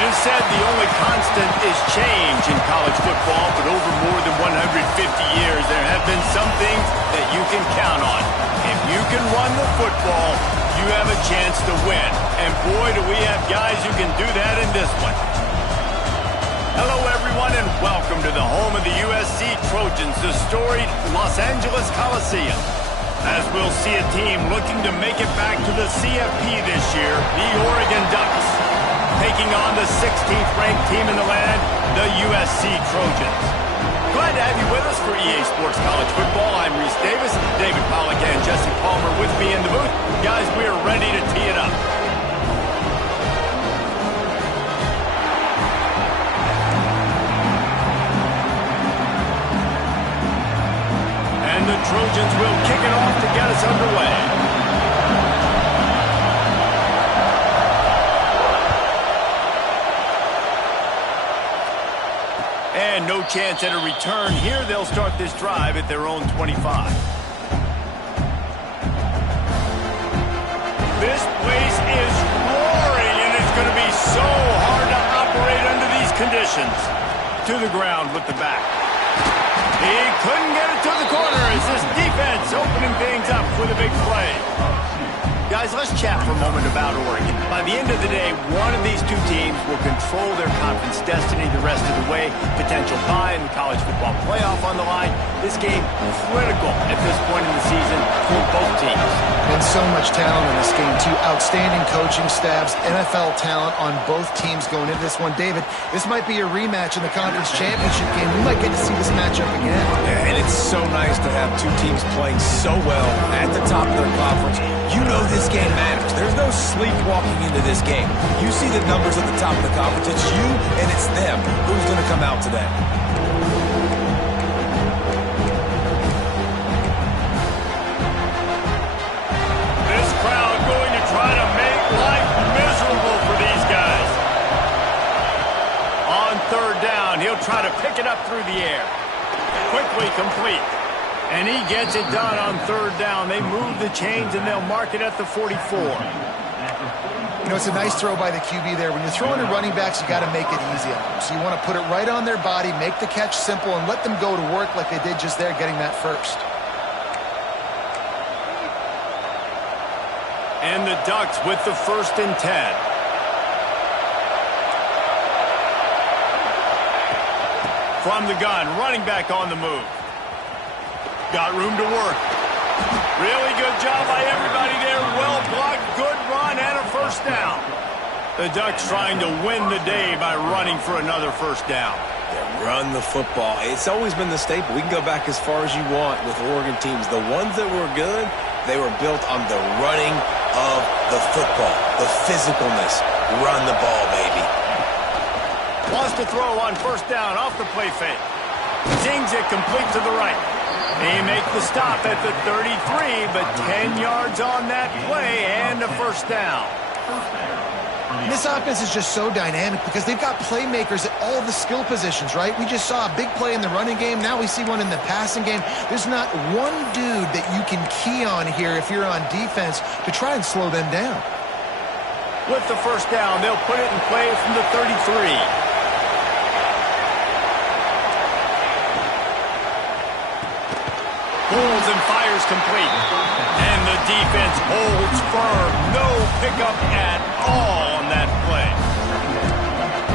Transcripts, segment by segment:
It is said the only constant is change in college football, but over more than 150 years, there have been some things that you can count on. If you can run the football, you have a chance to win. And boy, do we have guys who can do that in this one. Hello, everyone, and welcome to the home of the USC Trojans, the storied Los Angeles Coliseum. As we'll see a team looking to make it back to the CFP this year, the Oregon Ducks, taking on the 16th ranked team in the land, the USC Trojans. Glad to have you with us for EA Sports College Football. I'm Reese Davis, David Pollack and Jesse Palmer with me in the booth. Guys, we are ready to tee it up. And the Trojans will kick it off to get us underway. And no chance at a return here. They'll start this drive at their own 25. This place is roaring, and it's going to be so hard to operate under these conditions. To the ground with the back. He couldn't get it to the corner as this defense opening things up with a big play. Guys, let's chat for a moment about Oregon. By the end of the day, one of these two teams will control their conference destiny the rest of the way. Potential bye in the college football playoff on the line. This game critical at this point in the season for both teams. And so much talent in this game, too. Outstanding coaching staffs, NFL talent on both teams going into this one. David, this might be a rematch in the conference championship game. We might get to see this matchup again. Yeah, and it's so nice to have two teams playing so well at the top of their conference. You know this game matters. There's no sleepwalking into this game. You see the numbers at the top of the conference. It's you and it's them. Who's going to come out today? This crowd going to try to make life miserable for these guys. On third down, he'll try to pick it up through the air. Quickly complete. And he gets it done on third down. They move the chains, and they'll mark it at the 44. You know, it's a nice throw by the QB there. When you're throwing to running backs, you got to make it easy on them. So you want to put it right on their body, make the catch simple, and let them go to work like they did just there, getting that first. And the Ducks with the 1st and 10. From the gun, running back on the move. Got room to work. Really good job by everybody there. Well blocked, good run, and a first down. The Ducks trying to win the day by running for another first down. Yeah, run the football. It's always been the staple. We can go back as far as you want with Oregon teams. The ones that were good, they were built on the running of the football, the physicalness. Run the ball, baby. Wants to throw on first down off the play fake. Zings it complete to the right. They make the stop at the 33, but 10 yards on that play and a first down. This offense is just so dynamic because they've got playmakers at all the skill positions, right? We just saw a big play in the running game. Now we see one in the passing game. There's not one dude that you can key on here if you're on defense to try and slow them down. With the first down, they'll put it in play from the 33. Pulls and fires complete. And the defense holds firm. No pickup at all on that play.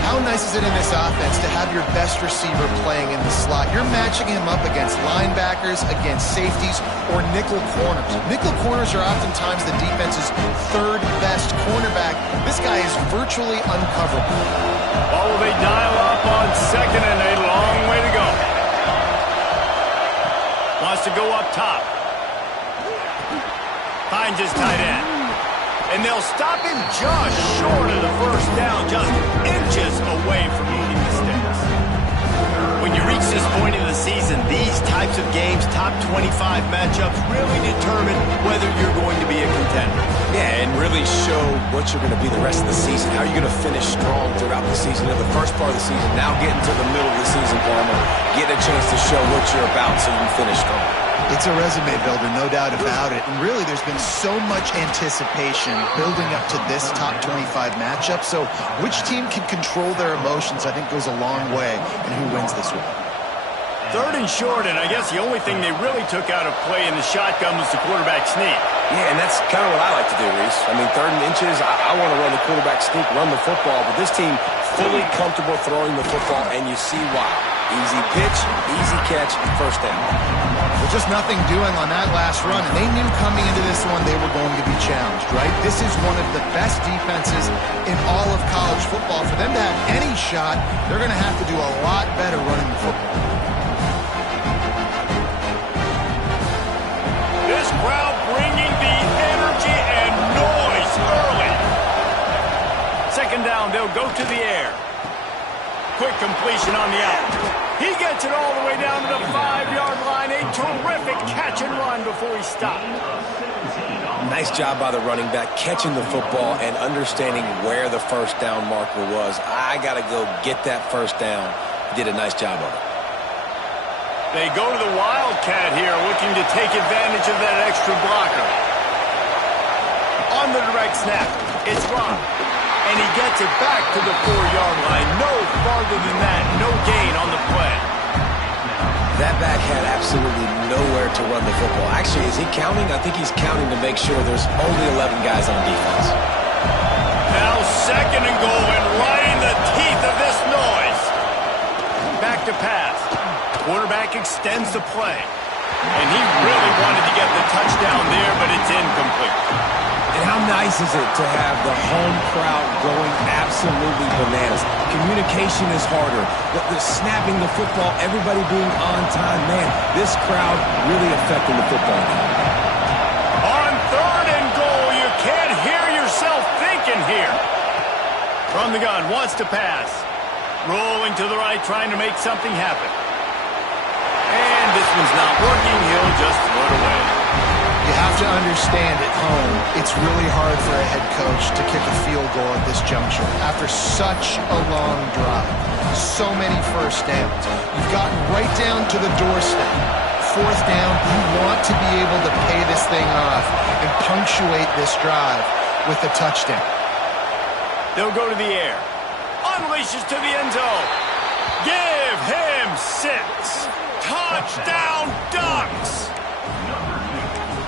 How nice is it in this offense to have your best receiver playing in the slot? You're matching him up against linebackers, against safeties, or nickel corners. Nickel corners are oftentimes the defense's third best cornerback. This guy is virtually uncoverable. Oh, they dial up on second and a long way to go. Wants to go up top. Finds his tight end. And they'll stop him just short of the first down, just inches away from moving the sticks. When you reach this point in the season, these types of games, top 25 matchups, really determine whether you're going to be a contender. Yeah, and really show what you're going to be the rest of the season. How are you going to finish strong throughout the season? You know, the first part of the season, now getting to the middle of the season, Palmer, get a chance to show what you're about so you can finish strong. It's a resume builder, no doubt about it. And really, there's been so much anticipation building up to this top 25 matchup. So which team can control their emotions, I think, goes a long way in who wins this one. 3rd and short, and I guess the only thing they really took out of play in the shotgun was the quarterback sneak. Yeah, and that's kind of what I like to do, Reese. I mean, 3rd and inches, I want to run the quarterback sneak, run the football, but this team fully comfortable throwing the football, and you see why. Easy pitch, easy catch, first down. Well, just nothing doing on that last run, and they knew coming into this one they were going to be challenged, right? This is one of the best defenses in all of college football. For them to have any shot, they're going to have to do a lot better running the football. This crowd bringing the energy and noise early. 2nd down, they'll go to the air. Quick completion on the out. He gets it all the way down to the 5-yard line. A terrific catch and run before he stopped. Nice job by the running back, catching the football and understanding where the first down marker was. I got to go get that first down. He did a nice job of it. They go to the Wildcat here, looking to take advantage of that extra blocker. On the direct snap, it's Ron. And he gets it back to the 4-yard line. No farther than that. No gain on the play. That back had absolutely nowhere to run the football. Actually, is he counting? I think he's counting to make sure there's only 11 guys on defense. Now 2nd and goal, and right in the teeth of this noise. Back to pass. Quarterback extends the play. And he really wanted to get the touchdown there, but it's incomplete. And how nice is it to have the home crowd going absolutely bananas? Communication is harder. The snapping the football, everybody being on time. Man, this crowd really affecting the football game. On 3rd and goal, you can't hear yourself thinking here. From the gun, wants to pass. Rolling to the right, trying to make something happen. And this one's not working. He'll just throw it away. You have to understand at home, it's really hard for a head coach to kick a field goal at this juncture. After such a long drive, so many first downs, you've gotten right down to the doorstep. 4th down, you want to be able to pay this thing off and punctuate this drive with a touchdown. They'll go to the air. Unleashes to the end zone. Give him 6. Touchdown Ducks!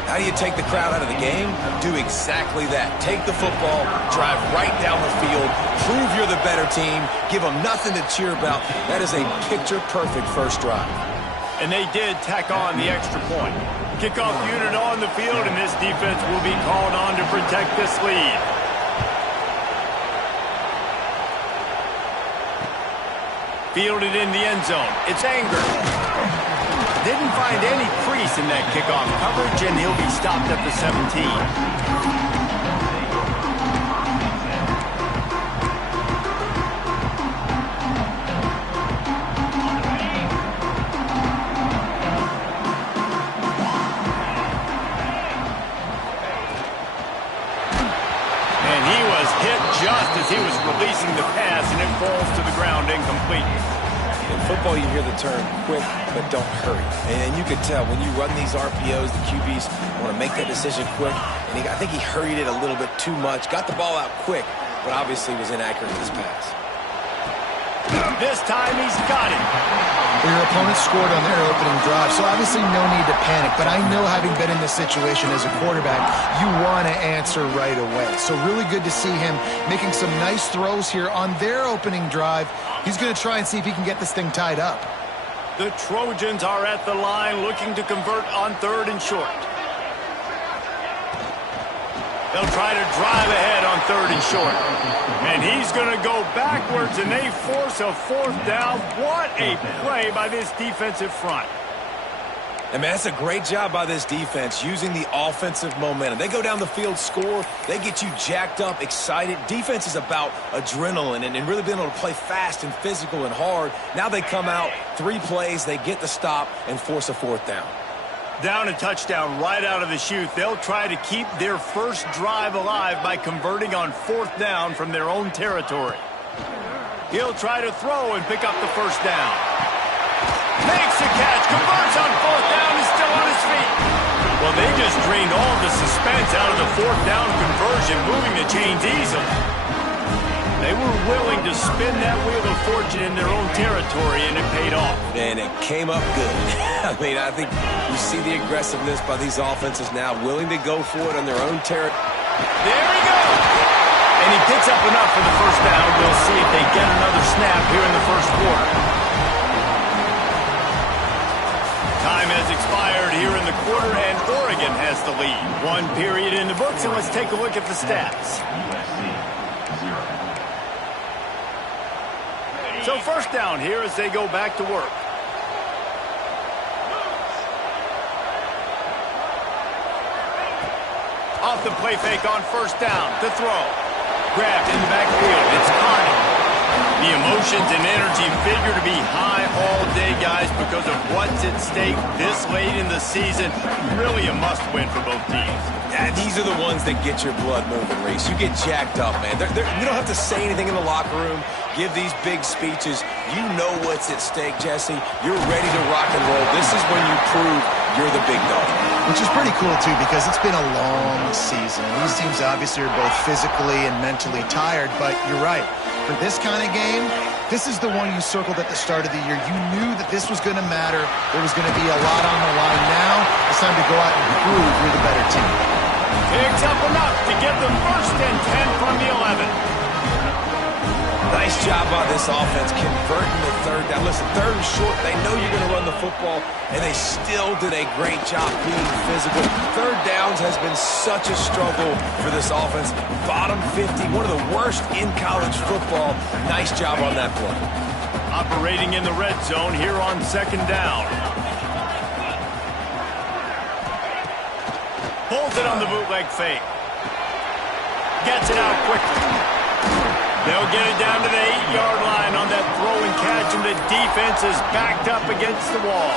How do you take the crowd out of the game? Do exactly that. Take the football, drive right down the field, prove you're the better team, give them nothing to cheer about. That is a picture-perfect first drive. And they did tack on the extra point. Kickoff unit on the field, and this defense will be called on to protect this lead. Fielded in the end zone. It's Anger. Didn't find any crease in that kickoff coverage, and he'll be stopped at the 17. And he was hit just as he was releasing the pass, and it falls to the ground incomplete. In football, you hear the term quick, but don't hurry. And you can tell when you run these RPOs, the QBs want to make that decision quick. And I think he hurried it a little bit too much. Got the ball out quick, but obviously was inaccurate in his pass. This time he's got it. Your opponent scored on their opening drive, so obviously no need to panic. But I know, having been in this situation as a quarterback, you want to answer right away. So really good to see him making some nice throws here on their opening drive. He's going to try and see if he can get this thing tied up. The Trojans are at the line looking to convert on 3rd and short. They'll try to drive ahead on 3rd and short. And he's going to go backwards, and they force a 4th down. What a play by this defensive front. And, man, that's a great job by this defense, using the offensive momentum. They go down the field, score, they get you jacked up, excited. Defense is about adrenaline and really being able to play fast and physical and hard. Now they come out, 3 plays, they get the stop and force a 4th down. Down a touchdown right out of the chute. They'll try to keep their first drive alive by converting on 4th down from their own territory. He'll try to throw and pick up the first down. Makes a catch, converts on 4th down, is still on his feet. Well, they just drained all the suspense out of the fourth down conversion, moving the chains easily. They were willing to spin that wheel of fortune in their own territory, and it paid off. And it came up good. I mean, I think you see the aggressiveness by these offenses now, willing to go for it on their own territory. There we go! And he picks up enough for the first down. We'll see if they get another snap here in the first quarter. Time has expired here in the quarter, and Oregon has the lead. One period in the books, and let's take a look at the stats. So first down here as they go back to work. Off the play fake on first down. To throw. Grabbed in the backfield. It's Connie. The emotions and energy figure to be high all day, guys, because of what's at stake this late in the season. Really a must-win for both teams. Yeah, these are the ones that get your blood moving, Reese. You get jacked up, man. You don't have to say anything in the locker room, give these big speeches. You know what's at stake, Jesse. You're ready to rock and roll. This is when you prove you're the big dog. Which is pretty cool, too, because it's been a long season. These teams obviously are both physically and mentally tired, but you're right. For this kind of game, this is the one you circled at the start of the year. You knew that this was going to matter. There was going to be a lot on the line. Now it's time to go out and prove you're the better team. Picks up enough to get the first and 10 from the 11. Nice job by this offense converting the third down. Listen, third and short, they know you're going to run the football, and they still did a great job being physical. Third downs has been such a struggle for this offense. Bottom 50, one of the worst in college football. Nice job on that play. Operating in the red zone here on second down. Holds it on the bootleg fake. Gets it out quickly. They'll get it down to the 8-yard line on that throw and catch, and the defense is backed up against the wall.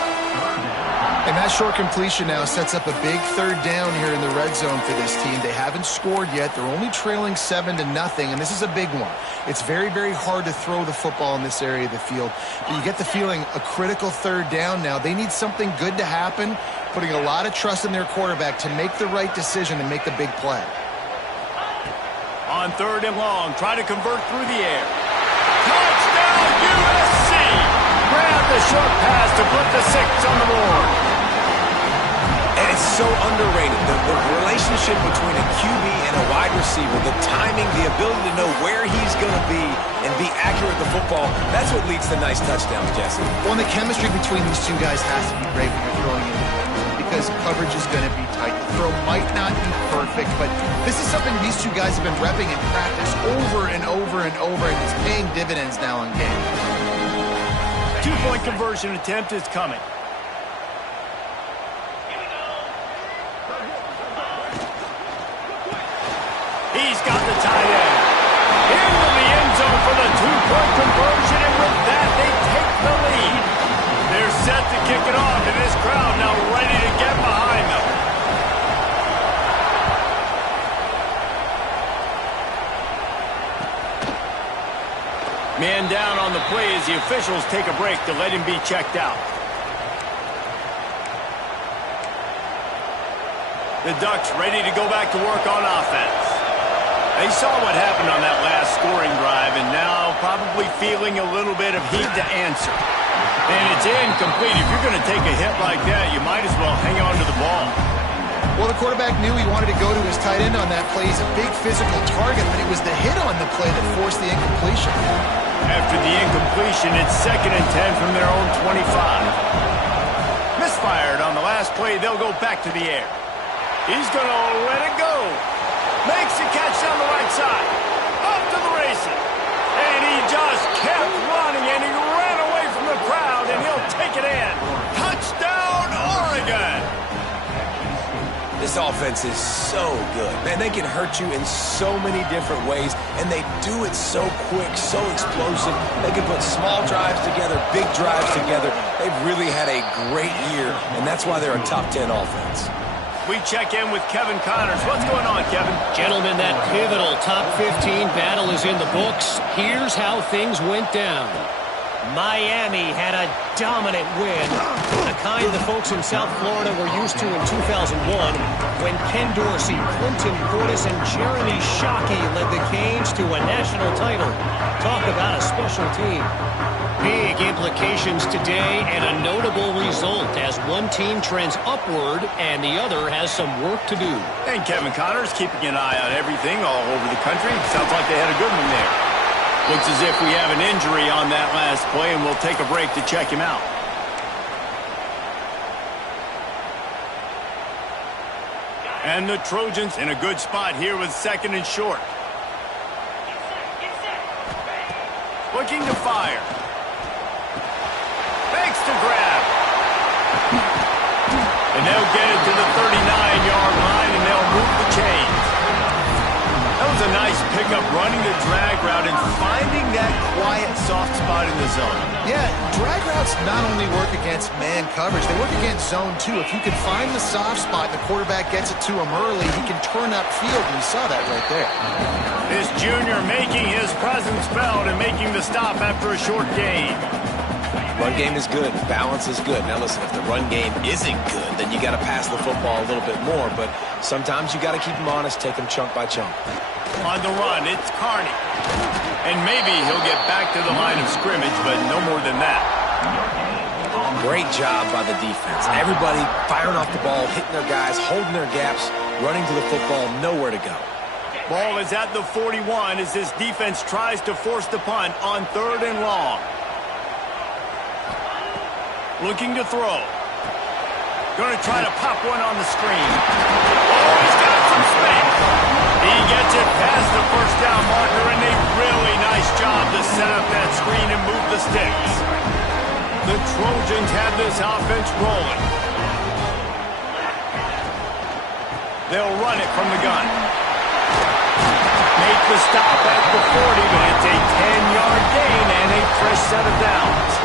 And that short completion now sets up a big third down here in the red zone for this team. They haven't scored yet. They're only trailing 7-0, and this is a big one. It's very, very hard to throw the football in this area of the field. But you get the feeling a critical third down now. They need something good to happen, putting a lot of trust in their quarterback to make the right decision and make the big play. On third and long, try to convert through the air. Touchdown, USC! Grab the short pass to put the 6 on the board. And it's so underrated. The relationship between a QB and a wide receiver, the timing, the ability to know where he's going to be and be accurate with the football, that's what leads to nice touchdowns, Jesse. Well, and the chemistry between these two guys has to be great when you're throwing in, because coverage is going to be tight. The throw might not be perfect, but this is something these two guys have been repping in practice over and over and over, and it's paying dividends now in game. 2-point conversion attempt is coming. He's got the tight end. Into the end zone for the 2-point conversion, and with that, they take the lead. They're set to kick it off, and this crowd now ready to get behind them. Man down on the play as the officials take a break to let him be checked out. The Ducks ready to go back to work on offense. They saw what happened on that last scoring drive, and now probably feeling a little bit of heat to answer. And it's incomplete. If you're going to take a hit like that, you might as well hang on to the ball. Well, the quarterback knew he wanted to go to his tight end on that play. He's a big physical target, but it was the hit on the play that forced the incompletion. After the incompletion, it's 2nd and 10 from their own 25. Misfired on the last play. They'll go back to the air. He's going to let it go. Makes the catch down the right side. Off to the races. And he just kept running, and he ran away from the crowd, and he'll take it in. Touchdown, Oregon! This offense is so good. Man, they can hurt you in so many different ways, and they do it so quick, so explosive. They can put small drives together, big drives together. They've really had a great year, and that's why they're a top 10 offense. We check in with Kevin Connors. What's going on, Kevin? Gentlemen, that pivotal top 15 battle is in the books. Here's how things went down. Miami had a dominant win. The kind the folks in South Florida were used to in 2001 when Ken Dorsey, Clinton Portis, and Jeremy Shockey led the Canes to a national title. Talk about a special team. Big implications today and a notable result as one team trends upward and the other has some work to do. And Kevin Connor's keeping an eye on everything all over the country. Sounds like they had a good one there. Looks as if we have an injury on that last play, and we'll take a break to check him out. And the Trojans in a good spot here with 2nd and short. Looking to fire. Fakes to grab. And they'll get it to the 39-yard line, and they'll move the chains. That was a nice pickup, running the drag route and finding that quiet, soft spot in the zone. Yeah, drag routes not only work against man coverage, they work against zone too. If you can find the soft spot and the quarterback gets it to him early, he can turn upfield, and you saw that right there. This junior making his presence felt and making the stop after a short gain. Run game is good. Balance is good. Now listen, if the run game isn't good, then you got to pass the football a little bit more. But sometimes you got to keep them honest, take them chunk by chunk. On the run, it's Carney. And maybe he'll get back to the line of scrimmage, but no more than that. Great job by the defense. Everybody firing off the ball, hitting their guys, holding their gaps, running to the football, nowhere to go. Ball is at the 41 as this defense tries to force the punt on 3rd and long. Looking to throw. Going to try to pop one on the screen. Oh, he's got some space. He gets it past the first down marker, and a really nice job to set up that screen and move the sticks. The Trojans have this offense rolling. They'll run it from the gun. Make the stop at the 40, but it's a 10-yard gain and a fresh set of downs.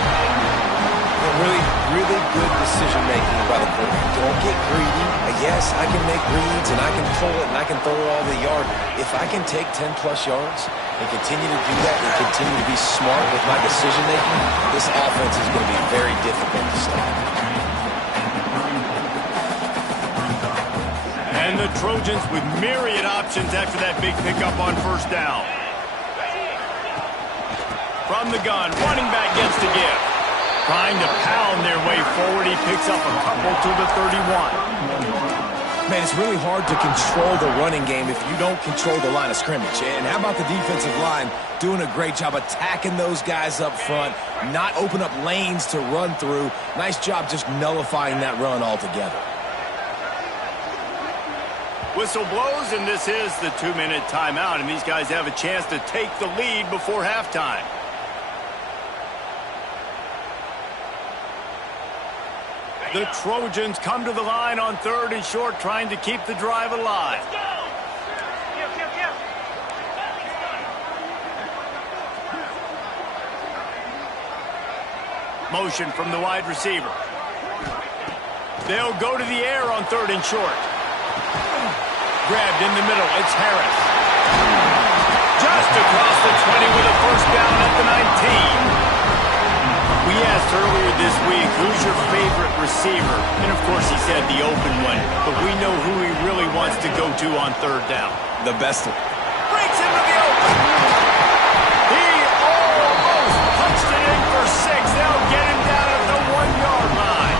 Really good decision-making by the quarterback. Don't get greedy. Yes, I can make reads, and I can pull it, and I can throw it all the yard. If I can take 10-plus yards and continue to do that and continue to be smart with my decision-making, this offense is going to be very difficult to stop. And the Trojans with myriad options after that big pickup on 1st down. From the gun, running back gets to give. Trying to pound their way forward. He picks up a couple to the 31. Man, it's really hard to control the running game if you don't control the line of scrimmage. And how about the defensive line doing a great job attacking those guys up front, not open up lanes to run through. Nice job just nullifying that run altogether. Whistle blows, and this is the 2-minute timeout, and these guys have a chance to take the lead before halftime. The Trojans come to the line on 3rd and short, trying to keep the drive alive. Motion from the wide receiver. They'll go to the air on 3rd and short. Grabbed in the middle. It's Harris. Just across the 20 with a first down at the 19. We asked earlier this week, who's your favorite receiver? And, of course, he said the open one. But we know who he really wants to go to on 3rd down. The best one. Breaks into the open. He almost punched it in for 6. They'll get him down at the 1-yard line.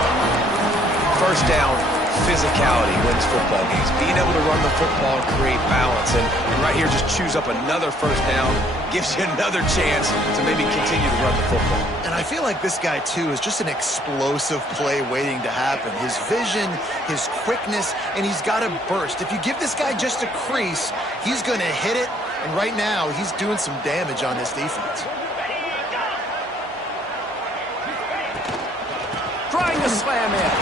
First down, physicality wins football games. Being able to run the football and create balance. And right here, just choose up another first down. Gives you another chance to maybe continue to run the football. And I feel like this guy, too, is just an explosive play waiting to happen. His vision, his quickness, and he's got a burst. If you give this guy just a crease, he's going to hit it. And right now, he's doing some damage on this defense. Trying to slam in.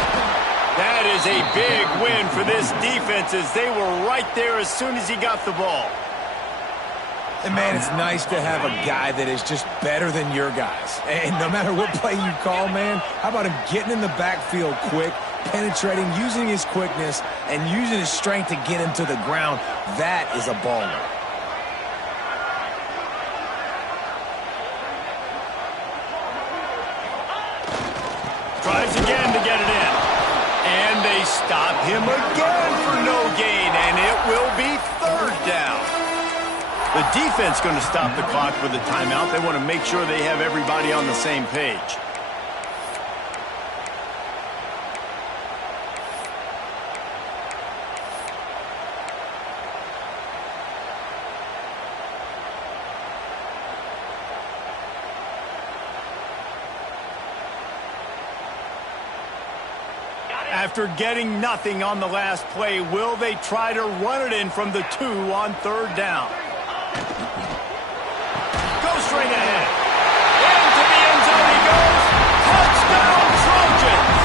That is a big win for this defense as they were right there as soon as he got the ball. And, man, it's nice to have a guy that is just better than your guys. And no matter what play you call, man, how about him getting in the backfield quick, penetrating, using his quickness, and using his strength to get him to the ground? That is a baller. Tries again to get it stop him again for no gain, and it will be third down. The defense going to stop the clock with a timeout. They want to make sure they have everybody on the same page. After getting nothing on the last play, will they try to run it in from the 2 on third down? Go straight ahead. Into the end zone he goes. Touchdown, Trojans!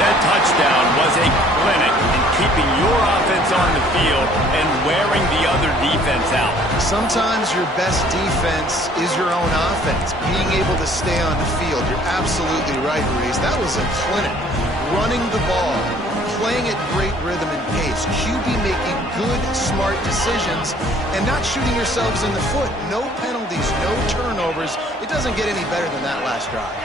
That touchdown was a clinic in keeping your offense on the field and wearing the other defense out. Sometimes your best defense is your own offense. Being able to stay on the field. You're absolutely right, Reese. That was a clinic. Running the ball, playing at great rhythm and pace. QB making good, smart decisions and not shooting yourselves in the foot. No penalties, no turnovers. It doesn't get any better than that last drive.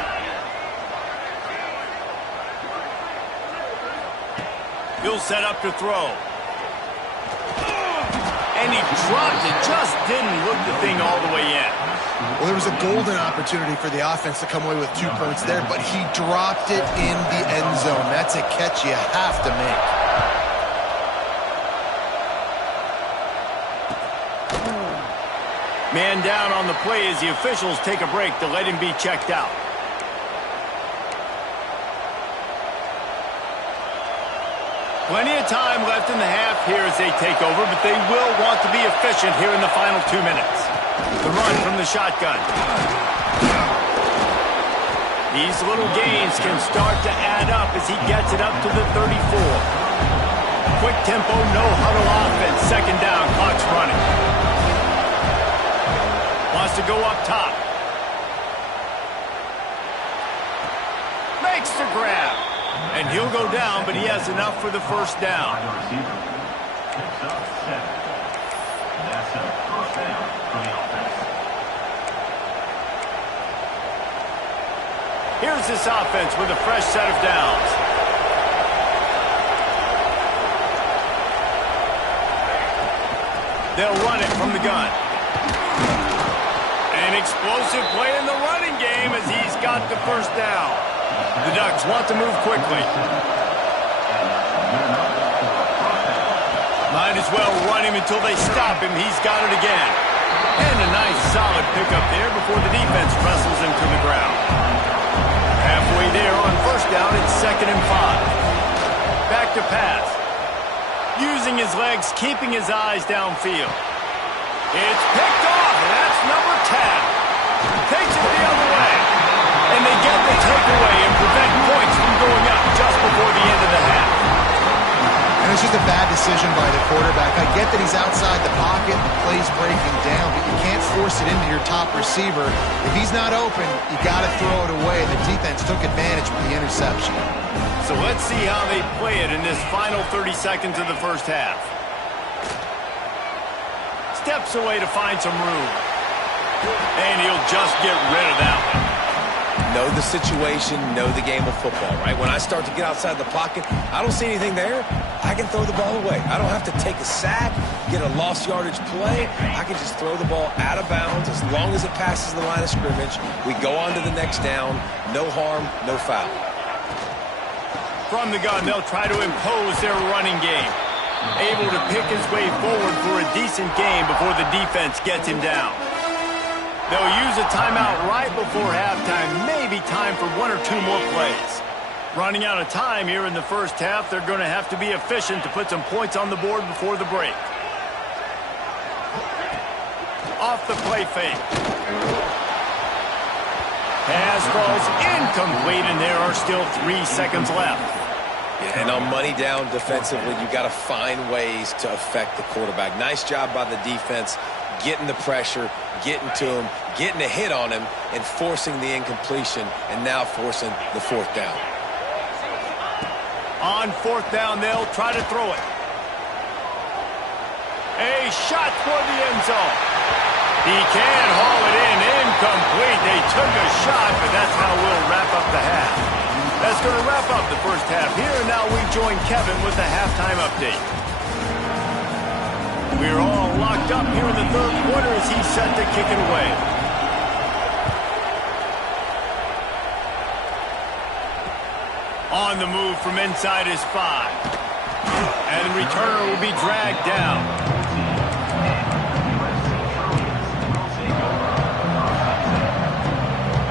He'll set up to throw. And he dropped it. Just didn't look the thing all the way in. Well, there was a golden opportunity for the offense to come away with 2 points there, but he dropped it in the end zone. That's a catch you have to make. Man down on the play as the officials take a break to let him be checked out. Plenty of time left in the half here as they take over, but they will want to be efficient here in the final 2 minutes. The run from the shotgun. These little gains can start to add up as he gets it up to the 34. Quick tempo, no huddle offense. Second down, clock's running. Wants to go up top. Makes the grab. And he'll go down, but he has enough for the first down. Here's this offense with a fresh set of downs. They'll run it from the gun. An explosive play in the running game as he's got the first down. The Ducks want to move quickly. Might as well run him until they stop him. He's got it again. And a nice solid pickup there before the defense wrestles him to the ground. Halfway there on first down, it's 2nd and 5. Back to pass. Using his legs, keeping his eyes downfield. It's picked off, and that's number 10. Takes it the other way. And they get the takeaway and prevent points from going up just before the end of the half. And it's just a bad decision by the quarterback. I get that he's outside the pocket, the play's breaking down, but you can't force it into your top receiver. If he's not open, you got to throw it away. The defense took advantage with the interception. So let's see how they play it in this final 30 seconds of the first half. Steps away to find some room. And he'll just get rid of that one. Know the situation, know the game of football, right? When I start to get outside the pocket, I don't see anything there, I can throw the ball away. I don't have to take a sack, get a lost yardage play. I can just throw the ball out of bounds as long as it passes the line of scrimmage. We go on to the next down. No harm, no foul. From the gun, they'll try to impose their running game. Able to pick his way forward for a decent game before the defense gets him down. They'll use a timeout right before halftime. Maybe time for 1 or 2 more plays. Running out of time here in the first half. They're going to have to be efficient to put some points on the board before the break. Off the play fake. Pass falls incomplete, and there are still 3 seconds left. Yeah, and on money down defensively, you got to find ways to affect the quarterback. Nice job by the defense, getting the pressure, getting to him, getting a hit on him, and forcing the incompletion, and now forcing the 4th down. On 4th down, they'll try to throw it. A shot for the end zone. He can haul it in, incomplete. They took a shot, but that's how we'll wrap up the half. As that's going to wrap up the first half here. And now we join Kevin with the halftime update. We're all locked up here in the third quarter as he's set to kick it away. On the move from inside his 5. And the returner will be dragged down.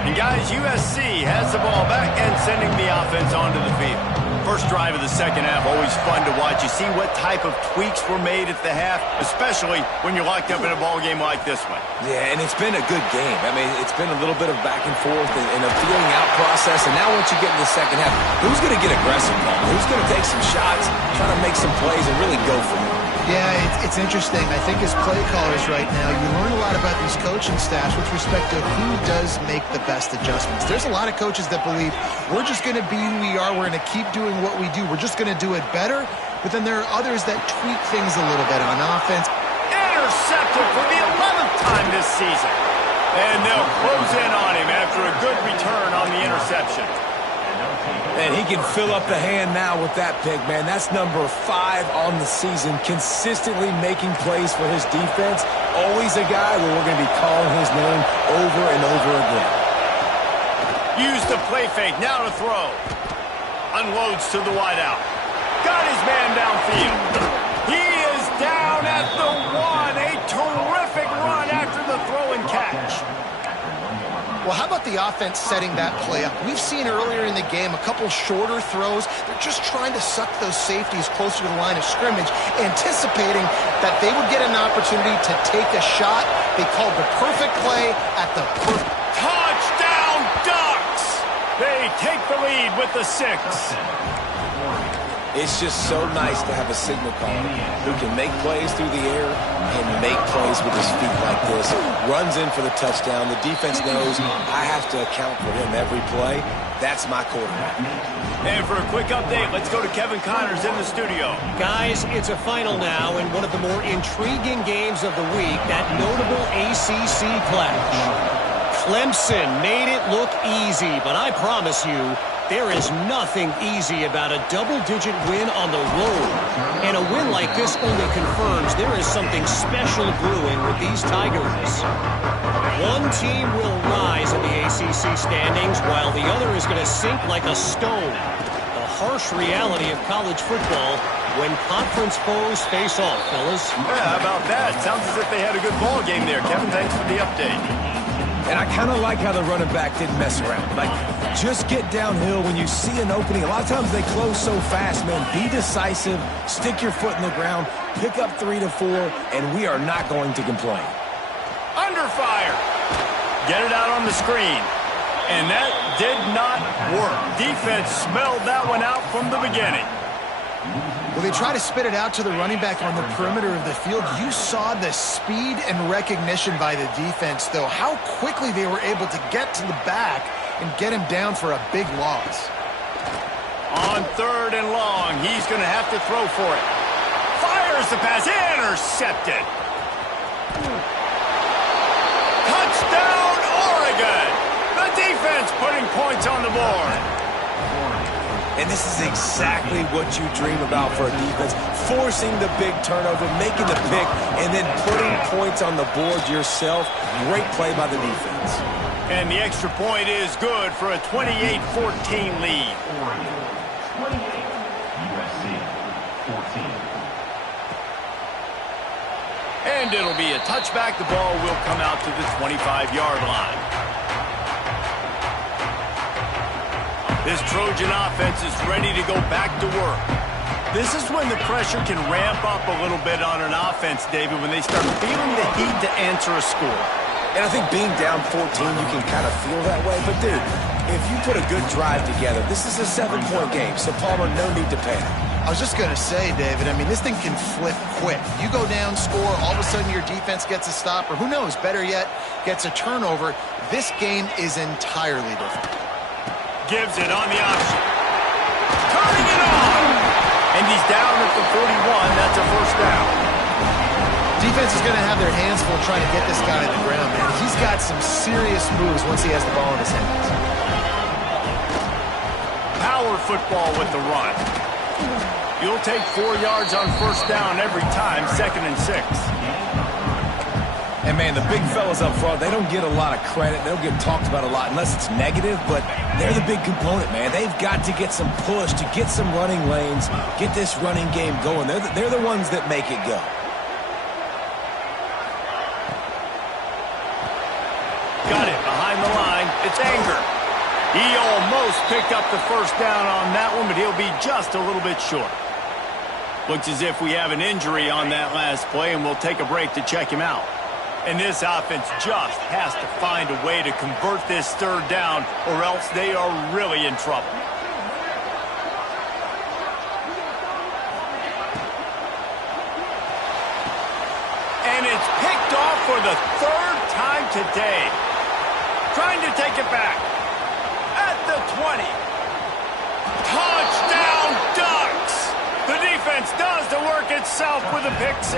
And guys, USC has the ball back and sending the offense onto the field. First drive of the second half, always fun to watch. You see what type of tweaks were made at the half, especially when you're locked up in a ball game like this one. Yeah, and it's been a good game. I mean, it's been a little bit of back and forth and a feeling out process. And now once you get in the second half, who's going to get aggressive, Paul? Who's going to take some shots, try to make some plays, and really go for it? Yeah, it's interesting. I think as play callers right now, you learn a lot about these coaching staffs with respect to who does make the best adjustments. There's a lot of coaches that believe we're just going to be who we are. We're going to keep doing what we do. We're just going to do it better. But then there are others that tweak things a little bit on offense. Intercepted for the 11th time this season. And they'll close in on him after a good return on the interception. And he can fill up the hand now with that pick, man. That's number 5 on the season, consistently making plays for his defense. Always a guy where we're going to be calling his name over and over again. Use the play fake, now to throw. Unloads to the wideout. Got his man downfield. He is down at the 1. A terrific run after the throw and catch. Well, how about the offense setting that play up? We've seen earlier in the game a couple shorter throws. They're just trying to suck those safeties closer to the line of scrimmage, anticipating that they would get an opportunity to take a shot. They called the perfect play at the perfect... Touchdown, Ducks! They take the lead with the 6. It's just so nice to have a signal caller who can make plays through the air and make plays with his feet like this. Runs in for the touchdown. The defense knows I have to account for him every play. That's my quarterback. And for a quick update, let's go to Kevin Connors in the studio. Guys, it's a final now in one of the more intriguing games of the week, that notable ACC clash. Clemson made it look easy, but I promise you, there is nothing easy about a double-digit win on the road. And a win like this only confirms there is something special brewing with these Tigers. One team will rise in the ACC standings while the other is going to sink like a stone. The harsh reality of college football when conference foes face off, fellas. Yeah, how about that? Sounds as if they had a good ball game there. Kevin, thanks for the update. And I kind of like how the running back didn't mess around. Like, just get downhill when you see an opening. A lot of times they close so fast, man. Be decisive, stick your foot in the ground, pick up 3 to 4, and we are not going to complain. Under fire. Get it out on the screen. And that did not work. Defense smelled that one out from the beginning. Well, they try to spit it out to the running back on the perimeter of the field. You saw the speed and recognition by the defense, though, how quickly they were able to get to the back and get him down for a big loss. On 3rd and long, he's going to have to throw for it. Fires the pass, intercepted. Touchdown, Oregon. The defense putting points on the board. And this is exactly what you dream about for a defense. Forcing the big turnover, making the pick, and then putting points on the board yourself. Great play by the defense. And the extra point is good for a 28-14 lead. And it'll be a touchback. The ball will come out to the 25-yard line. This Trojan offense is ready to go back to work. This is when the pressure can ramp up a little bit on an offense, David, when they start feeling the heat to answer a score. And I think being down 14, you can kind of feel that way. But, dude, if you put a good drive together, this is a 7-point game. So, Palmer, no need to panic. I was just going to say, David, I mean, this thing can flip quick. You go down, score, all of a sudden your defense gets a stop, or who knows, better yet, gets a turnover. This game is entirely different. Gives it on the option. Turning it on. And he's down at the 41. That's a first down. Defense is going to have their hands full trying to get this guy on the ground, man. He's got some serious moves once he has the ball in his hands. power football with the run. You'll take 4 yards on first down every time, 2nd and 6. And, man, the big fellas up front, they don't get a lot of credit. They don't get talked about a lot unless it's negative, but they're the big component, man. They've got to get some push, to get some running lanes, get this running game going. They're the ones that make it go. Got it behind the line. It's Anger. He almost picked up the first down on that one, but he'll be just a little bit short. Looks as if we have an injury on that last play, and we'll take a break to check him out. And this offense just has to find a way to convert this 3rd down, or else they are really in trouble. And it's picked off for the 3rd time today. Trying to take it back. At the 20. Touchdown Ducks! The defense does the work itself with a pick 6.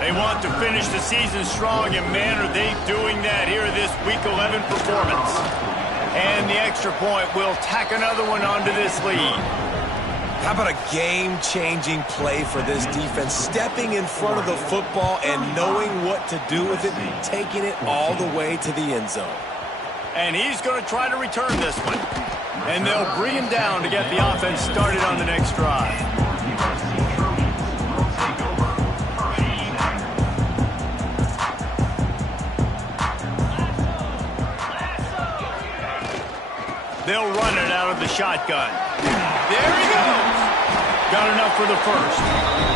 They want to finish the season strong, and man, are they doing that here this Week 11 performance. And the extra point will tack another one onto this lead. How about a game-changing play for this defense? Stepping in front of the football and knowing what to do with it, taking it all the way to the end zone. And he's going to try to return this one. And they'll bring him down to get the offense started on the next drive. They'll run it out of the shotgun. There he goes. Got enough for the first.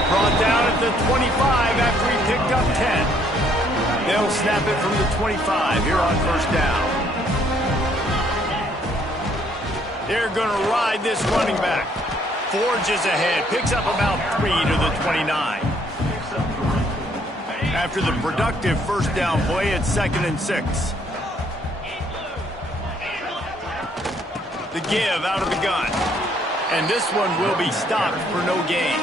Brought down at the 25 after he picked up 10. They'll snap it from the 25 here on first down. They're going to ride this running back. Forges ahead. Picks up about 3 to the 29. After the productive first down play, it's 2nd and 6. The give out of the gun. And this one will be stopped for no gain.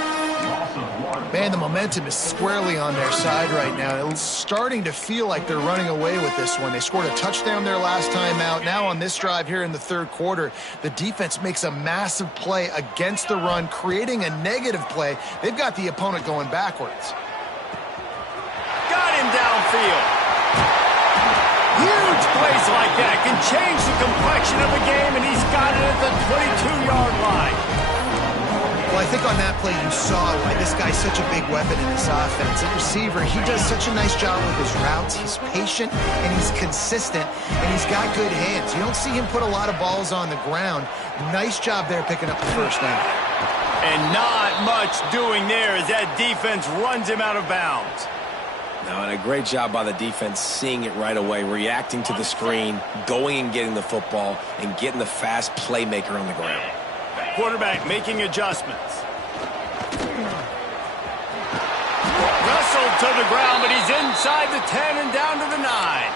Man, the momentum is squarely on their side right now. It's starting to feel like they're running away with this one. They scored a touchdown their last time out. Now on this drive here in the 3rd quarter, the defense makes a massive play against the run, creating a negative play. They've got the opponent going backwards. Got him downfield. Huge plays like that can change the complexion of a game, and he's got it at the 22-yard line. Well, I think on that play you saw why this guy's such a big weapon in this offense. At receiver, he does such a nice job with his routes. He's patient, and he's consistent, and he's got good hands. You don't see him put a lot of balls on the ground. Nice job there picking up the first down. And not much doing there as that defense runs him out of bounds. No, and a great job by the defense seeing it right away, reacting to the screen, going and getting the football, and getting the fast playmaker on the ground. Quarterback making adjustments. Wrestled to the ground, but he's inside the 10 and down to the 9.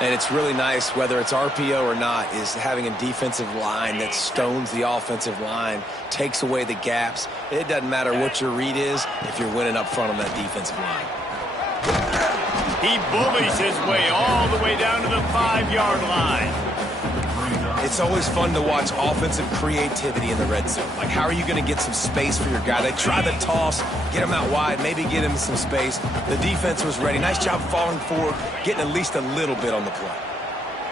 And it's really nice, whether it's RPO or not, is having a defensive line that stones the offensive line, takes away the gaps. It doesn't matter what your read is if you're winning up front on that defensive line. He bullies his way all the way down to the 5-yard line. It's always fun to watch offensive creativity in the red zone. Like, how are you going to get some space for your guy? They try the toss, get him out wide, maybe get him some space. The defense was ready. Nice job falling forward, getting at least a little bit on the play.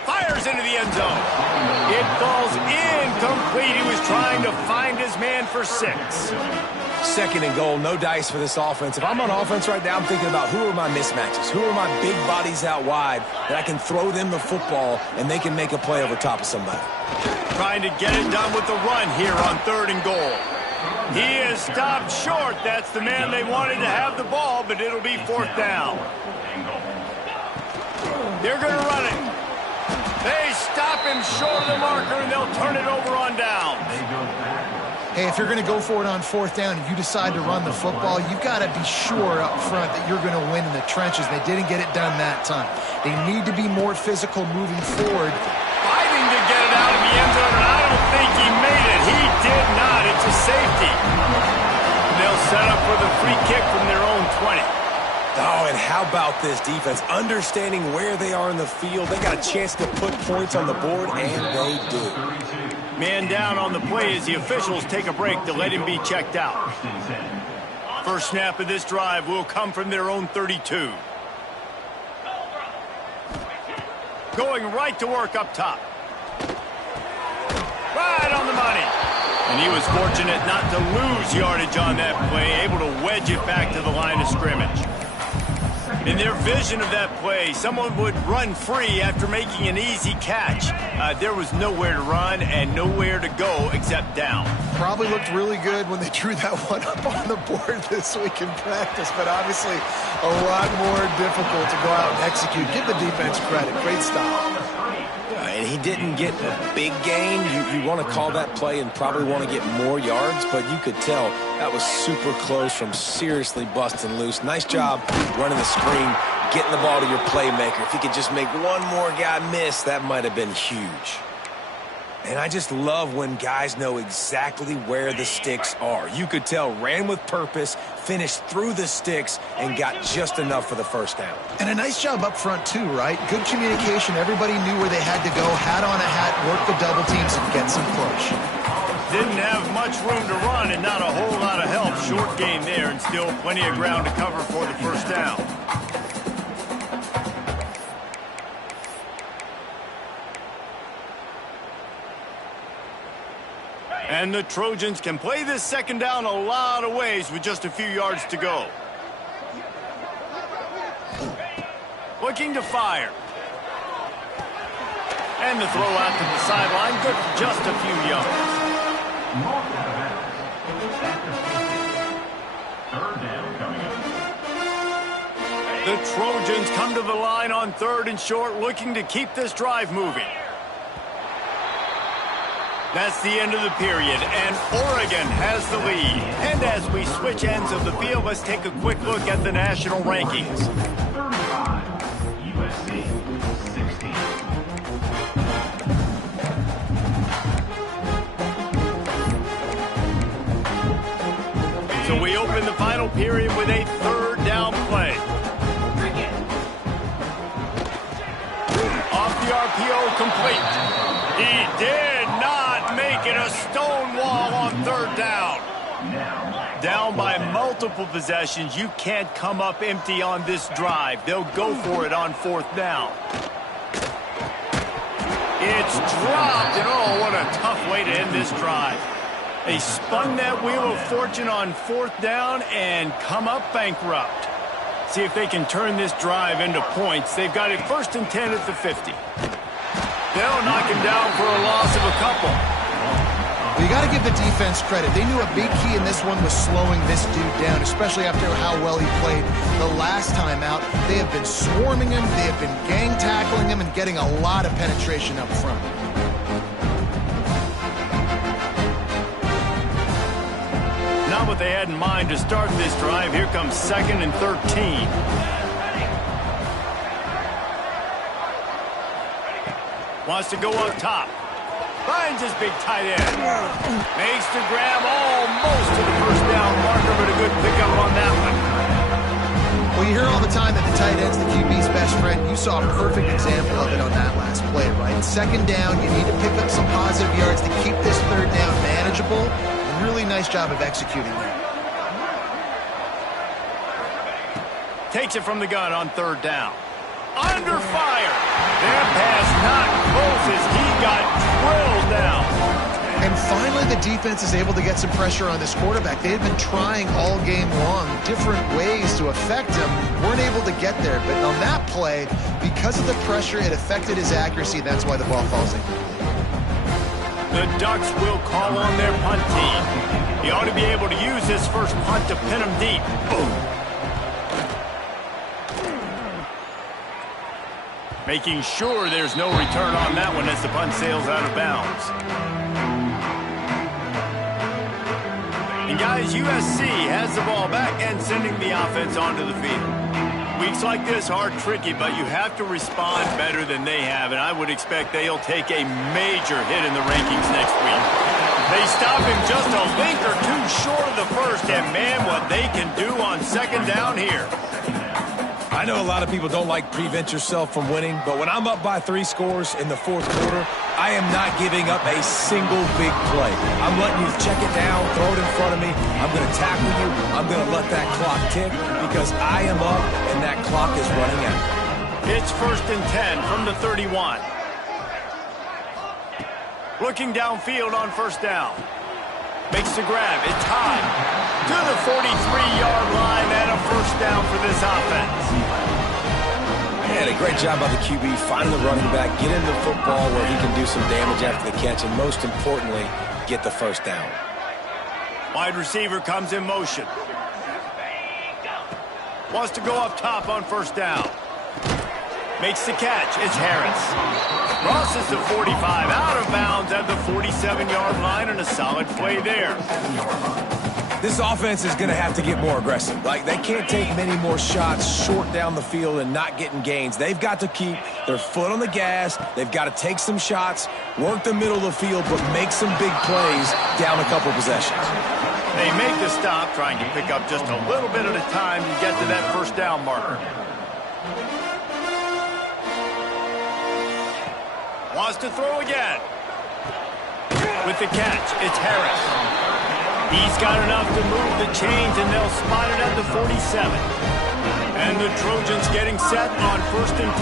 Fires into the end zone. It falls incomplete. He was trying to find his man for 6. 2nd and goal, no dice for this offense. If I'm on offense right now, I'm thinking about who are my mismatches? Who are my big bodies out wide that I can throw them the football and they can make a play over top of somebody? Trying to get it done with the run here on 3rd and goal. He is stopped short. That's the man they wanted to have the ball, but it'll be 4th down. They're going to run it. They stop him short of the marker, and they'll turn it over on downs. Hey, if you're going to go for it on 4th down and you decide to run the football, you've got to be sure up front that you're going to win in the trenches. They didn't get it done that time. They need to be more physical moving forward. Fighting to get it out of the end zone, and I don't think he made it. He did not. It's a safety. And they'll set up for the free kick from their own 20. Oh, and how about this defense? Understanding where they are in the field. They got a chance to put points on the board, and they do. Man down on the play as the officials take a break to let him be checked out. First snap of this drive will come from their own 32. Going right to work up top. Right on the money. And he was fortunate not to lose yardage on that play, able to wedge it back to the line of scrimmage. In their vision of that play, someone would run free after making an easy catch. There was nowhere to run and nowhere to go except down. Probably looked really good when they drew that one up on the board this week in practice, but obviously a lot more difficult to go out and execute. Give the defense credit. Great stop. And he didn't get a big gain. You want to call that play and probably want to get more yards, but you could tell that was super close from seriously busting loose. Nice job running the screen, getting the ball to your playmaker. If he could just make one more guy miss, that might have been huge. And I just love when guys know exactly where the sticks are. You could tell ran with purpose, finished through the sticks, and got just enough for the first down. And a nice job up front, too, right? Good communication. Everybody knew where they had to go. Hat on a hat, work the double teams, and get some push. Didn't have much room to run and not a whole lot of help. Short game there and still plenty of ground to cover for the first down. And the Trojans can play this second down a lot of ways with just a few yards to go. Looking to fire. And the throw out to the sideline, good for just a few yards. The Trojans come to the line on 3rd and short, looking to keep this drive moving. That's the end of the period, and Oregon has the lead. And as we switch ends of the field, let's take a quick look at the national rankings. 35, USC, 16. So we open the final period with a 3rd down play. Off the RPO, complete. He did not make it a stone wall on 3rd down. Down by multiple possessions. You can't come up empty on this drive. They'll go for it on 4th down. It's dropped, and oh, what a tough way to end this drive. They spun that wheel of fortune on 4th down and come up bankrupt. See if they can turn this drive into points. They've got it 1st and 10 at the 50. They'll knock him down for a loss of a couple. Well, you got to give the defense credit. They knew a big key in this one was slowing this dude down, especially after how well he played the last time out. They have been swarming him, they have been gang tackling him, and getting a lot of penetration up front. Not what they had in mind to start this drive. Here comes 2nd and 13. Wants to go up top. Finds his big tight end. Makes the grab almost to the 1st down marker, but a good pickup on that one. Well, you hear all the time that the tight end's the QB's best friend. You saw a perfect example of it on that last play, right? 2nd down, you need to pick up some positive yards to keep this 3rd down manageable. Really nice job of executing there. Takes it from the gun on 3rd down. Under fire. That pass not close as he got drilled down. And finally, the defense is able to get some pressure on this quarterback. They had been trying all game long different ways to affect him. Weren't able to get there. But on that play, because of the pressure, it affected his accuracy. That's why the ball falls incomplete. The Ducks will call on their punt team. He ought to be able to use his first punt to pin him deep. Boom. Making sure there's no return on that one as the punt sails out of bounds. And guys, USC has the ball back and sending the offense onto the field. Weeks like this are tricky, but you have to respond better than they have, and I would expect they'll take a major hit in the rankings next week. They stop him just a link or two short of the 1st, and man, what they can do on 2nd down here. I know a lot of people don't like prevent yourself from winning, but when I'm up by 3 scores in the fourth quarter, I am not giving up a single big play. I'm letting you check it down, throw it in front of me. I'm going to tackle you. I'm going to let that clock tick because I am up and that clock is running out. It's 1st and 10 from the 31. Looking downfield on 1st down. Makes the grab. It's high to the 43-yard line and a 1st down for this offense. Man, a great job by the QB finding the running back, get him the football where he can do some damage after the catch, and most importantly, get the 1st down. Wide receiver comes in motion. Wants to go up top on 1st down. Makes the catch. It's Harris. Crosses the 45, out of bounds at the 47-yard line, and a solid play there. This offense is going to have to get more aggressive. Like, they can't take many more shots short down the field and not getting gains. They've got to keep their foot on the gas. They've got to take some shots, work the middle of the field, but make some big plays down a couple possessions. They make the stop, trying to pick up just a little bit at a time to get to that 1st down marker. Wants to throw again. With the catch, it's Harris. He's got enough to move the chains, and they'll spot it at the 47. And the Trojans getting set on 1st and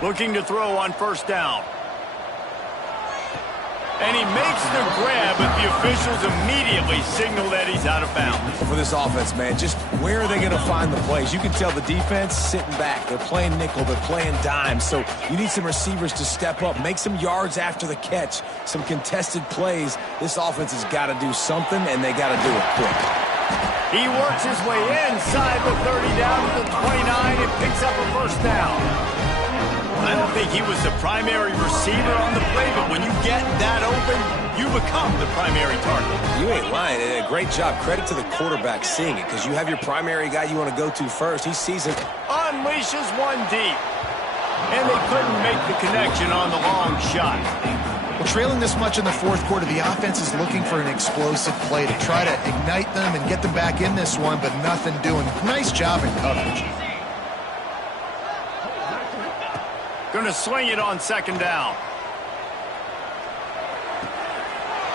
10. Looking to throw on 1st down. And he makes the grab, but the officials immediately signal that he's out of bounds. For this offense, man, just where are they going to find the plays? You can tell the defense sitting back. They're playing nickel. They're playing dime. So you need some receivers to step up, make some yards after the catch, some contested plays. This offense has got to do something, and they got to do it quick. He works his way inside the 30 down to the 29 and picks up a 1st down. I don't think he was the primary receiver on the play, but when you get that open, you become the primary target. You ain't lying. A great job. Credit to the quarterback seeing it, because you have your primary guy you want to go to first. He sees it. Unleashes one deep. And they couldn't make the connection on the long shot. Well, trailing this much in the fourth quarter, the offense is looking for an explosive play to try to ignite them and get them back in this one, but nothing doing. Nice job in coverage. Going to swing it on 2nd down.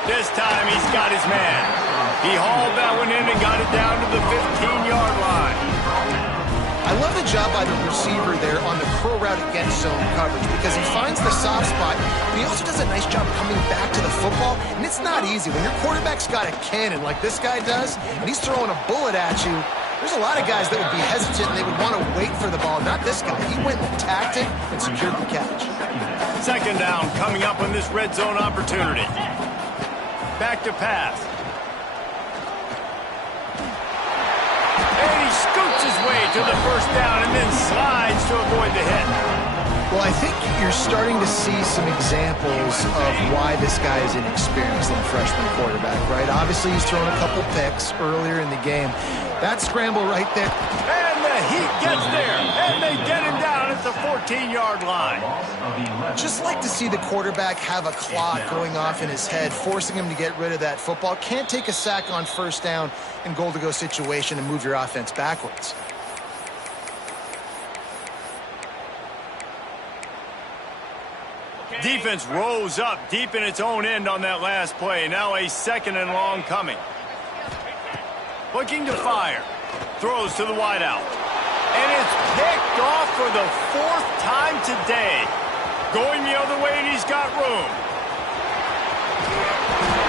This time he's got his man. He hauled that one in and got it down to the 15-yard line. I love the job by the receiver there on the curl route against zone coverage because he finds the soft spot, but he also does a nice job coming back to the football, and it's not easy. When your quarterback's got a cannon like this guy does, and he's throwing a bullet at you, there's a lot of guys that would be hesitant and they would want to wait for the ball. Not this guy. He went and attacked it and secured the catch. 2nd down coming up on this red zone opportunity. Back to pass. And he scoots his way to the 1st down and then slides to avoid the hit. Well, I think you're starting to see some examples of why this guy is inexperienced in a freshman quarterback, right? Obviously, he's thrown a couple picks earlier in the game. That scramble right there. And the heat gets there, and they get him down at the 14-yard line. Just like to see the quarterback have a clock going off in his head, forcing him to get rid of that football. Can't take a sack on 1st down in goal-to-go situation and move your offense backwards. Defense rose up deep in its own end on that last play. Now a 2nd and long coming. Looking to fire. Throws to the wideout. And it's picked off for the 4th time today. Going the other way, and he's got room.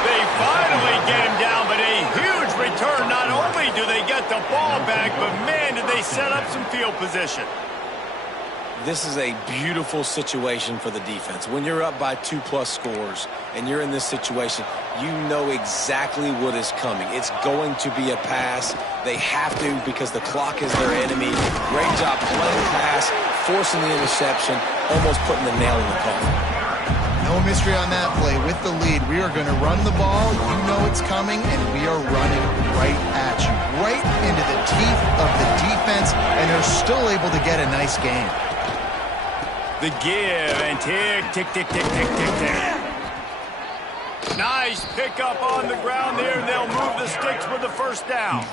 They finally get him down, but a huge return. Not only do they get the ball back, but man, did they set up some field position. This is a beautiful situation for the defense. When you're up by 2+ scores and you're in this situation, you know exactly what is coming. It's going to be a pass. They have to because the clock is their enemy. Great job playing pass, forcing the interception, almost putting the nail in the coffin. No mystery on that play. With the lead, we are going to run the ball. You know it's coming, and we are running right at you, right into the teeth of the defense, and they're still able to get a nice game. The give and tick, tick, tick, tick, tick, tick, tick. Nice pickup on the ground there. They'll move the sticks with the 1st down.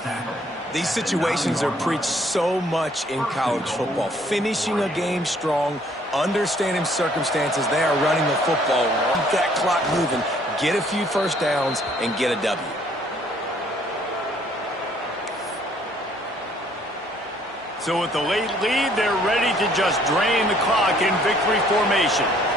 These situations are preached so much in college football. Finishing a game strong, understanding circumstances. They are running the football. Keep that clock moving. Get a few first downs and get a W. So with the late lead, they're ready to just drain the clock in victory formation.